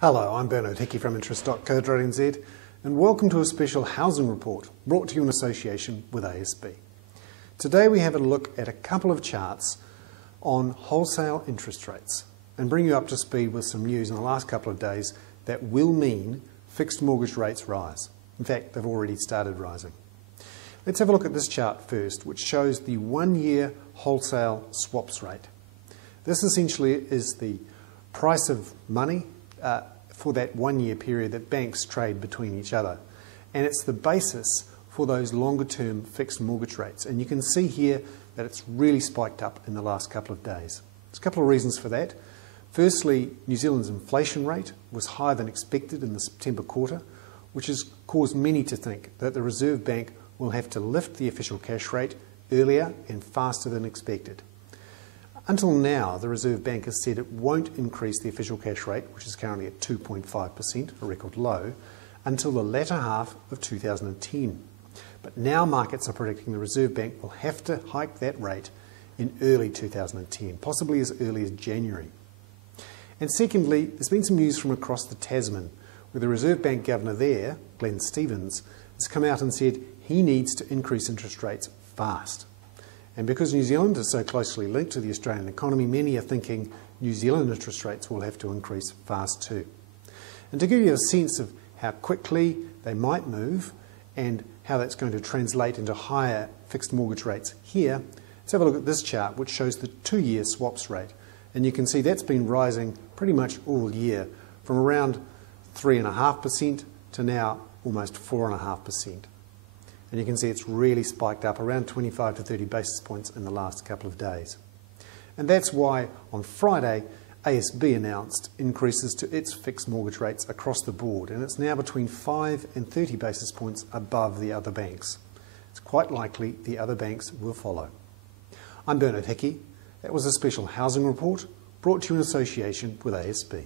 Hello, I'm Hickey from interest.co.nz and welcome to a special housing report brought to you in association with ASB. Today we have a look at a couple of charts on wholesale interest rates and bring you up to speed with some news in the last couple of days that will mean fixed mortgage rates rise. In fact, they've already started rising. Let's have a look at this chart first, which shows the 1-year wholesale swaps rate. This essentially is the price of money for that 1-year period that banks trade between each other. And it's the basis for those longer term fixed mortgage rates. And you can see here that it's really spiked up in the last couple of days. There's a couple of reasons for that. Firstly, New Zealand's inflation rate was higher than expected in the September quarter, which has caused many to think that the Reserve Bank will have to lift the official cash rate earlier and faster than expected. Until now, the Reserve Bank has said it won't increase the official cash rate, which is currently at 2.5%, a record low, until the latter half of 2010. But now markets are predicting the Reserve Bank will have to hike that rate in early 2010, possibly as early as January. And secondly, there's been some news from across the Tasman, where the Reserve Bank Governor there, Glenn Stevens, has come out and said he needs to increase interest rates fast. And because New Zealand is so closely linked to the Australian economy, many are thinking New Zealand interest rates will have to increase fast too. And to give you a sense of how quickly they might move and how that's going to translate into higher fixed mortgage rates here, let's have a look at this chart, which shows the 2-year swaps rate. And you can see that's been rising pretty much all year, from around 3.5% to now almost 4.5%. And you can see it's really spiked up around 25 to 30 basis points in the last couple of days. And that's why on Friday, ASB announced increases to its fixed mortgage rates across the board, and it's now between 5 and 30 basis points above the other banks. It's quite likely the other banks will follow. I'm Hickey. That was a special housing report brought to you in association with ASB.